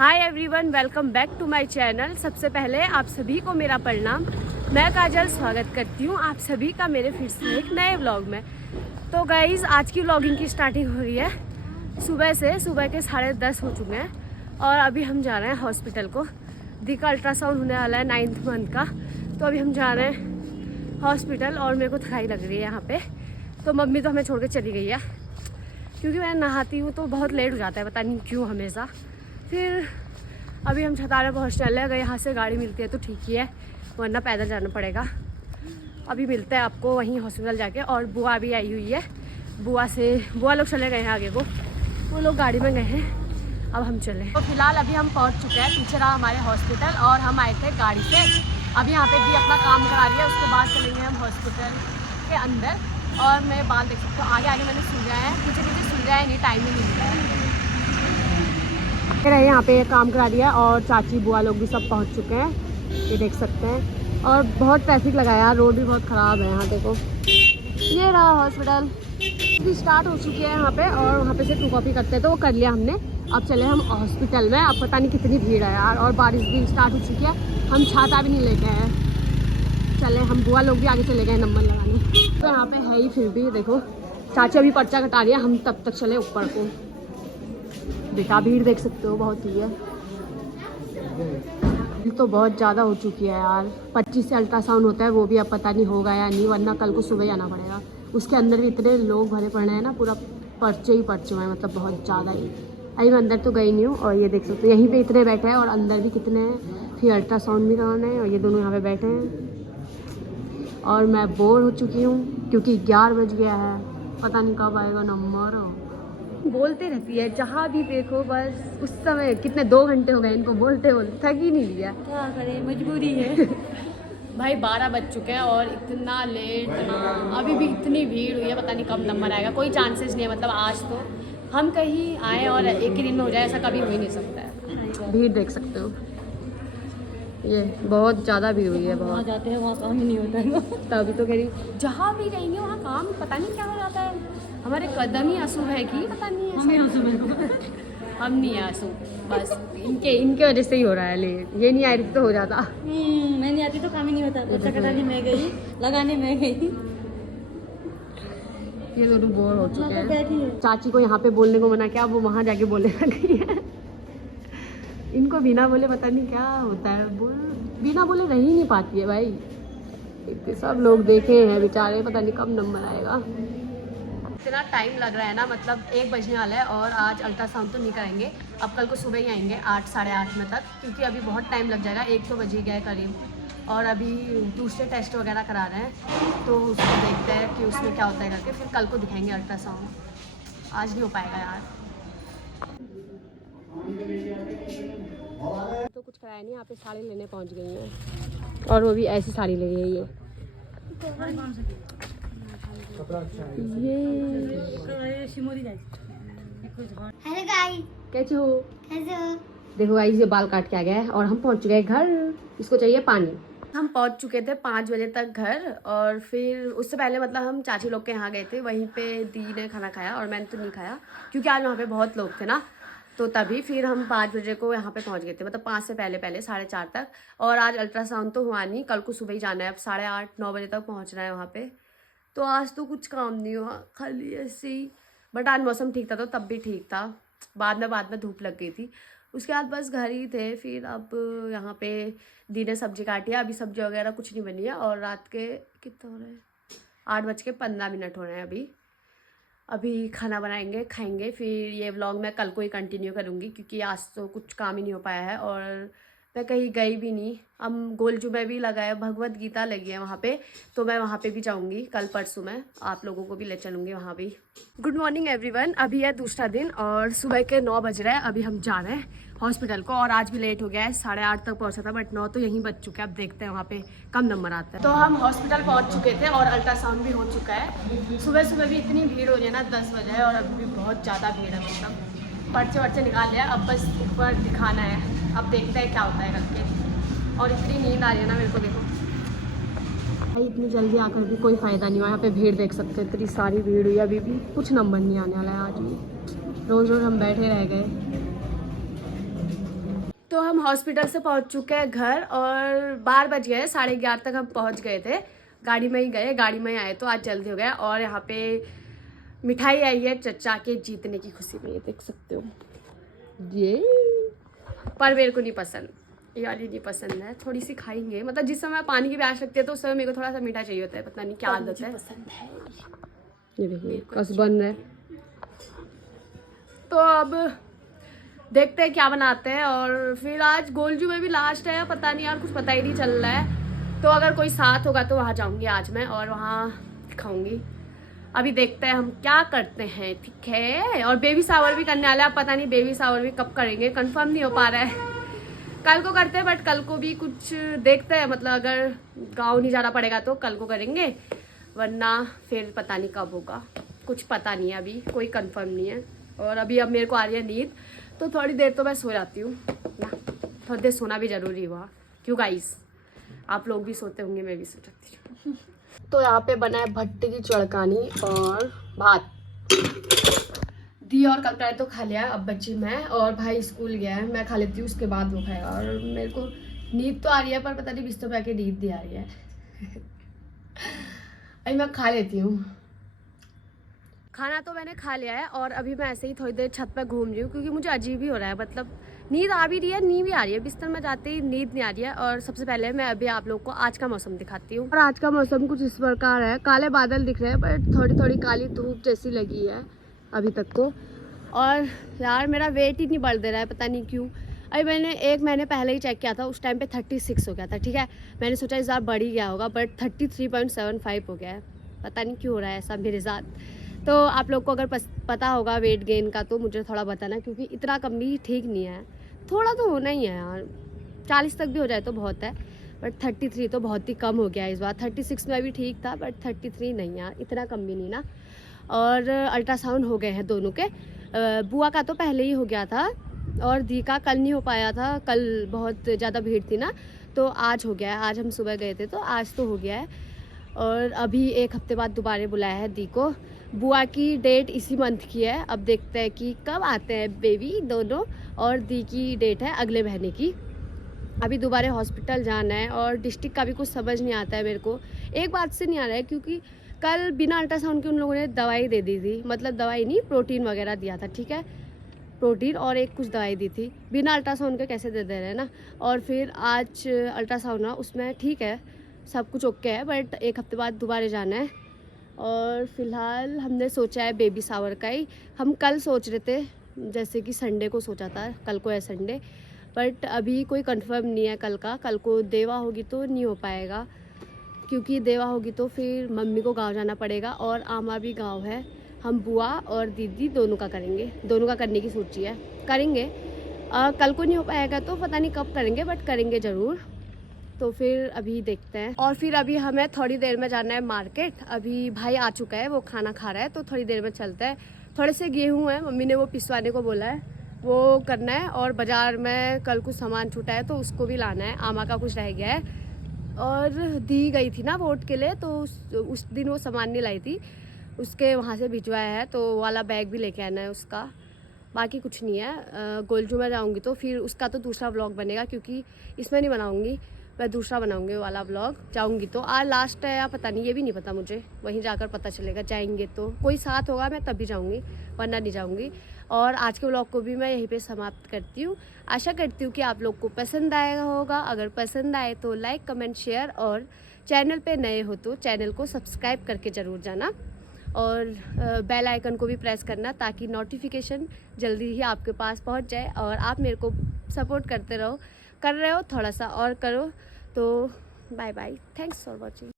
Hi everyone, welcome back to my channel. सबसे पहले आप सभी को मेरा प्रणाम। मैं काजल स्वागत करती हूँ आप सभी का मेरे फिर से एक नए व्लॉग में। तो गाइज़, आज की व्लॉगिंग की स्टार्टिंग हो रही है सुबह के 10:30 हो चुके हैं और अभी हम जा रहे हैं हॉस्पिटल को। दी का अल्ट्रासाउंड होने वाला है 9th मंथ का, तो अभी हम जा रहे हैं हॉस्पिटल और मेरे को थकाई लग रही है यहाँ पे। तो मम्मी तो हमें छोड़ के चली गई है क्योंकि मैं नहाती हूँ तो बहुत लेट हो जाता है, पता नहीं क्यों हमेशा। फिर अभी हम छतारा पहुँचने वाले हैं। अगर यहाँ से गाड़ी मिलती है तो ठीक ही है, वरना पैदल जाना पड़ेगा। अभी मिलते हैं आपको वहीं हॉस्पिटल जाके। और बुआ भी आई हुई है, बुआ लोग चले गए हैं आगे को, वो लोग गाड़ी में गए हैं, अब हम चले। तो फिलहाल अभी हम पहुँच चुके हैं, पीछे रहा हमारे हॉस्पिटल और हम आए थे गाड़ी से। अभी यहाँ पे भी अपना काम करा रही है, उसके बाद चलेंगे हम हॉस्पिटल के अंदर। और मैं बाल देख सकती हूँ, आगे मैंने सुलझाया है, पीछे सुलझाया नहीं, टाइम ही नहीं मिला है। यहाँ पे काम करा दिया और चाची बुआ लोग भी सब पहुँच चुके हैं, ये देख सकते हैं। और बहुत ट्रैफिक लगा है यार, रोड भी बहुत ख़राब है यहाँ, देखो। ये रहा हॉस्पिटल, भी स्टार्ट हो चुकी है यहाँ पे। और वहाँ पे से 2 कॉपी करते हैं तो वो कर लिया हमने। अब चले हम हॉस्पिटल में। अब पता नहीं कितनी भीड़ है यार, और बारिश भी स्टार्ट हो चुकी है। हम छाता भी नहीं लेके आए, चले हम बुआ लोग भी आगे चले गए नंबर लगाने। तो यहाँ पे है ही, फिर भी देखो चाची अभी पर्चा कटा रही है, हम तब तक चले ऊपर को। बेटा भीड़ देख सकते हो, बहुत ही है। भीड़ तो बहुत ज़्यादा हो चुकी है यार। 25 से अल्ट्रासाउंड होता है, वो भी अब पता नहीं होगा या नहीं, वरना कल को सुबह जाना पड़ेगा। उसके अंदर भी इतने लोग भरे पड़े हैं ना, पूरा पर्चे ही पर्चे हैं, मतलब बहुत ज़्यादा ही। अभी मैं अंदर तो गई नहीं हूँ। और ये देख सकते हो यहीं पे इतने बैठे हैं और अंदर भी कितने हैं। फिर अल्ट्रासाउंड भी कराना है और ये दोनों यहाँ पे बैठे हैं। और मैं बोर हो चुकी हूँ क्योंकि 11 बज गया है, पता नहीं कब आएगा नंबर। बोलते रहती है जहाँ भी देखो, बस उस समय कितने 2 घंटे हो गए इनको बोलते थक ही नहीं लिया। क्या करें, मजबूरी है। भाई 12 बज चुके हैं और इतना लेट, अभी भी इतनी भीड़ हुई है, पता नहीं कब नंबर आएगा। कोई चांसेस नहीं है, मतलब आज तो हम कहीं आए और एक ही दिन में हो जाए, ऐसा कभी हो ही नहीं सकता है। भीड़ देख सकते हो, ये बहुत ज़्यादा भीड़ हुई है। बहुत जाते हैं वहाँ काम ही नहीं होता है। तभी तो कह रही, जहाँ भी जाएंगे वहाँ काम पता नहीं क्या हो जाता है। हमारे कदम ही अशुभ है कि पता नहीं है। हम नहीं है अशुभ, बस इनके वजह से ही हो रहा है। लेकिन ये नहीं आ रही तो हो जाता। मैं नहीं आती तो काम ही नहीं होता। बच्चा कटाने में गई, लगाने में गई। ये दोनों बोर हो चुके हैं। चाची को यहाँ पे बोलने को मना किया, वो वहाँ जाके बोलने लगी है। इनको बिना बोले पता नहीं क्या होता है, बिना बोले रह ही नहीं पाती है भाई। इतने सब लोग देखे हैं बेचारे, पता नहीं कब नंबर आएगा। इतना टाइम लग रहा है ना, मतलब 1 बजने वाला है और आज अल्ट्रासाउंड तो नहीं कराएंगे, अब कल को सुबह ही आएंगे 8 साढ़े 8 में तक, क्योंकि अभी बहुत टाइम लग जाएगा। 1 तो बज ही गया है करीब। और अभी दूसरे टेस्ट वगैरह करा रहे हैं, तो उसको देखते हैं कि उसमें क्या होता है करके, फिर कल को दिखाएंगे अल्ट्रासाउंड। आज नहीं हो पाएगा यार। तो कुछ कराया नहीं, यहाँ पे साड़ी लेने पहुँच गई हैं और वो भी ऐसी साड़ी ले रही है। ये हेलो गाइस, कैसे हो? हेलो। देखो गाइस, ये बाल काट के आ गया है और हम पहुंच गए घर। इसको चाहिए पानी। हम पहुंच चुके थे 5 बजे तक घर। और फिर उससे पहले मतलब हम चाची लोग के यहाँ गए थे, वहीं पे दी ने खाना खाया और मैंने तो नहीं खाया क्योंकि आज वहाँ पे बहुत लोग थे ना, तो तभी फिर हम 5 बजे को यहाँ पे पहुँच गए थे, मतलब 5 से पहले 4:30 तक। और आज अल्ट्रासाउंड तो हुआ नहीं, कल को सुबह ही जाना है। अब 8:30-9 बजे तक पहुँचना है वहाँ पे। तो आज तो कुछ काम नहीं हुआ, खाली ऐसे ही। बट आज मौसम ठीक था तो तब भी ठीक था। बाद में धूप लग गई थी। उसके बाद बस घर ही थे। फिर अब यहाँ पे दी ने सब्जी काटी है, अभी सब्जी वगैरह कुछ नहीं बनी है। और रात के कितना हो रहे हैं, 8:15 हो रहे हैं अभी खाना बनाएंगे, खाएंगे। फिर ये व्लॉग मैं कल को ही कंटिन्यू करूँगी क्योंकि आज तो कुछ काम ही नहीं हो पाया है और मैं कहीं गई भी नहीं। हम गोलजू में भी लगाया, भगवत गीता लगी है वहाँ पे, तो मैं वहाँ पे भी जाऊँगी कल परसों में, आप लोगों को भी ले चलूँगी वहाँ भी। गुड मॉर्निंग एवरीवन, अभी है दूसरा दिन और सुबह के 9 बज रहे हैं। अभी हम जा रहे हैं हॉस्पिटल को और आज भी लेट हो गया है, 8:30 तक पहुँचा था बट 9 तो यहीं बज चुके हैं। अब देखते हैं वहाँ पे कम नंबर आता है। तो हम हॉस्पिटल पहुँच चुके थे और अल्ट्रासाउंड भी हो चुका है। सुबह भी इतनी भीड़ हो रही है ना, 10 बजे है और अभी भी बहुत ज़्यादा भीड़ है। मतलब पर्चे निकाल लिया, अब बस ऊपर दिखाना है। अब देखते हैं क्या होता है करके। और इतनी नींद आ रही है ना मेरे को, देखो भाई इतनी जल्दी आकर भी कोई फ़ायदा नहीं हुआ। यहाँ पे भीड़ देख सकते हैं, इतनी सारी भीड़ हुई, अभी भी कुछ नंबर नहीं आने वाला है आज भी। रोज़ हम बैठे रह गए। तो हम हॉस्पिटल से पहुंच चुके हैं घर और 12 बज गए, 11:30 तक हम पहुंच गए थे। गाड़ी में ही गए, गाड़ी में ही आए, तो आज जल्दी हो गया। और यहाँ पे मिठाई आई है चचा के जीतने की खुशी में, ये देख सकते हो ये। पर मेरे को नहीं पसंद, ये वाली नहीं पसंद है। थोड़ी सी खाएंगे, मतलब जिस समय पानी की प्यास लगती है तो उस समय मेरे को थोड़ा सा मीठा चाहिए होता है, पता नहीं क्या आदत है। ये देखिए कस बन रहा है। तो अब देखते हैं क्या बनाते हैं। और फिर आज गोलजू में भी लास्ट है, पता नहीं यार, कुछ पता ही नहीं चल रहा है। तो अगर कोई साथ होगा तो वहाँ जाऊँगी आज मैं और वहाँ खाऊंगी। अभी देखते हैं हम क्या करते हैं, ठीक है। और बेबी शावर भी करने वाला है, पता नहीं बेबी शावर भी कब करेंगे, कंफर्म नहीं हो पा रहा है। कल को करते हैं, बट कल को भी कुछ देखते हैं, मतलब अगर गाँव नहीं जाना पड़ेगा तो कल को करेंगे, वरना फिर पता नहीं कब होगा, कुछ पता नहीं है, अभी कोई कंफर्म नहीं है। और अभी अब मेरे को आ रही है नींद, तो थोड़ी देर तो मैं सो जाती हूँ ना, थोड़ी देर सोना भी ज़रूरी हुआ। क्यों गाइस, आप लोग भी सोते होंगे, मैं भी सो जाती हूँ। तो यहाँ पे बना है भट्टे की चड़कानी और भात। दी और कलकड़ा तो खा लिया, अब बच्ची मैं और भाई स्कूल गया है, मैं खा लेती हूँ, उसके बाद वो खाएगा। और मेरे को नींद तो आ रही है, पर पता नहीं बिस्तर पे आके नींद नहीं आ रही है। अभी मैं खा लेती हूँ। खाना तो मैंने खा लिया है और अभी मैं ऐसे ही थोड़ी देर छत पर घूम रही हूँ, क्योंकि मुझे अजीब ही हो रहा है, मतलब नींद आ भी रही है, नींद भी आ रही है, बिस्तर में जाते ही नींद नहीं आ रही है। और सबसे पहले मैं अभी आप लोग को आज का मौसम दिखाती हूँ। और आज का मौसम कुछ इस प्रकार है, काले बादल दिख रहे हैं, पर थोड़ी थोड़ी काली धूप जैसी लगी है अभी तक तो। और यार मेरा वेट ही नहीं बढ़ दे रहा है, पता नहीं क्यों। अभी मैंने 1 महीने पहले ही चेक किया था, उस टाइम पे 36 हो गया था, ठीक है। मैंने सोचा इस बार बढ़ ही गया होगा, बट 33.75 हो गया है। पता नहीं क्यों हो रहा है ऐसा मेरे साथ। तो आप लोग को अगर पता होगा वेट गेन का तो मुझे थोड़ा बताना, क्योंकि इतना कम भी ठीक नहीं है, थोड़ा तो होना ही है यार। 40 तक भी हो जाए तो बहुत है, बट 33 तो बहुत ही कम हो गया इस बार। 36 में भी ठीक था, बट 33 नहीं यार, इतना कम भी नहीं ना। और अल्ट्रासाउंड हो गए हैं दोनों के। बुआ का तो पहले ही हो गया था और दी का कल नहीं हो पाया था, कल बहुत ज़्यादा भीड़ थी ना, तो आज हो गया है। आज हम सुबह गए थे तो आज तो हो गया है। और अभी 1 हफ्ते बाद दोबारा बुलाया है दी को। बुआ की डेट इसी मंथ की है, अब देखते हैं कि कब आते हैं बेबी दोनों। और दी की डेट है अगले महीने की। अभी दोबारा हॉस्पिटल जाना है और डिस्ट्रिक्ट का भी कुछ समझ नहीं आता है मेरे को। एक बात से नहीं आ रहा है, क्योंकि कल बिना अल्ट्रासाउंड के उन लोगों ने दवाई दे दी थी, मतलब दवाई नहीं, प्रोटीन वगैरह दिया था, ठीक है, प्रोटीन और एक कुछ दवाई दी थी। बिना अल्ट्रासाउंड के कैसे दे रहे हैं ना। और फिर आज अल्ट्रासाउंड ना, उसमें ठीक है, सब कुछ ओके है, बट 1 हफ्ते बाद दोबारा जाना है। और फिलहाल हमने सोचा है बेबी शावर का ही। हम कल सोच रहे थे, जैसे कि संडे को सोचा था, कल को है संडे, बट अभी कोई कंफर्म नहीं है कल का। कल को देवा होगी तो नहीं हो पाएगा, क्योंकि देवा होगी तो फिर मम्मी को गांव जाना पड़ेगा और आमा भी गांव है। हम बुआ और दीदी दोनों का करेंगे, दोनों का करने की सोची है, करेंगे। कल को नहीं हो पाएगा तो पता नहीं कब करेंगे, बट करेंगे ज़रूर। तो फिर अभी देखते हैं। और फिर अभी हमें थोड़ी देर में जाना है मार्केट। अभी भाई आ चुका है, वो खाना खा रहा है, तो थोड़ी देर में चलते हैं। थोड़े से गेहूँ हैं, मम्मी ने वो पिसवाने को बोला है, वो करना है। और बाज़ार में कल कुछ सामान छूटा है तो उसको भी लाना है, आमा का कुछ रह गया है। और दी गई थी ना वोट के लिए, तो उस दिन वो सामान नहीं लाई थी, उसके वहाँ से भिजवाया है, तो वाला बैग भी लेके आना है उसका। बाकी कुछ नहीं है। गोलजू में जाऊँगी तो फिर उसका तो दूसरा व्लॉग बनेगा, क्योंकि इसमें नहीं बनाऊँगी, मैं दूसरा बनाऊँगी वाला व्लॉग। जाऊँगी तो आज लास्ट है या पता नहीं, ये भी नहीं पता मुझे, वहीं जाकर पता चलेगा। जाएंगे तो कोई साथ होगा मैं तभी जाऊँगी, वरना नहीं जाऊँगी। और आज के व्लॉग को भी मैं यहीं पे समाप्त करती हूँ। आशा करती हूँ कि आप लोग को पसंद आएगा होगा। अगर पसंद आए तो लाइक, कमेंट, शेयर, और चैनल पे नए हो तो चैनल को सब्सक्राइब करके ज़रूर जाना। और बेल आइकन को भी प्रेस करना, ताकि नोटिफिकेशन जल्दी ही आपके पास पहुंच जाए और आप मेरे को सपोर्ट करते रहो, कर रहे हो, थोड़ा सा और करो। तो bye bye, thanks for watching.